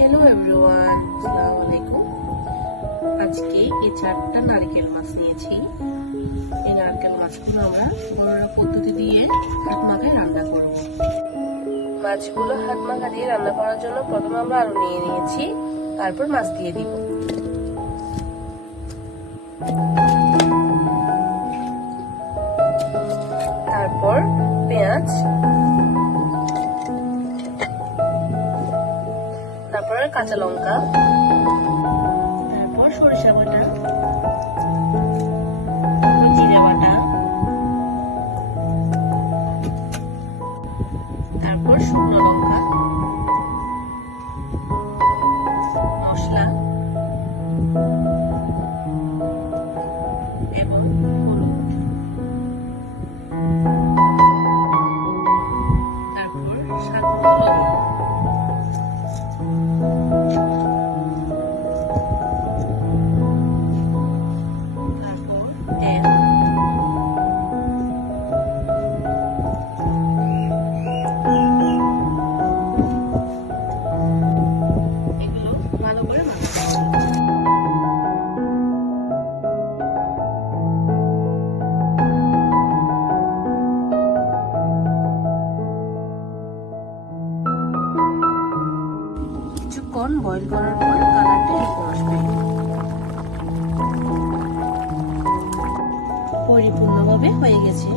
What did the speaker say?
Hello everyone, আসসালামু আলাইকুম। আজকে এই 4টা নারকেল মাছ নিয়েছি। এই নারকেল মাছগুলো আমরা ঘরোয়া পদ্ধতি দিয়ে হাত মাখায় রান্না করব। মাছগুলো হাত মাখা দিয়ে রান্না করার জন্য প্রথমে আমরা আলু নিয়ে নিয়েছি, তারপর মাছ দিয়ে দিব। তারপর পেঁয়াজ, তারপর কাঁচা লঙ্কা, তারপর সরিষা বাটা, জিরে বাটা, তারপর শুকনো লঙ্কা, মশলা এবং হলুদ, তারপর স্বাদ মতো লবণ। কিছুক্ষণ বয়েল করার পর কালারটা এরকম আসবে। পরিপূর্ণভাবে হয়ে গেছে।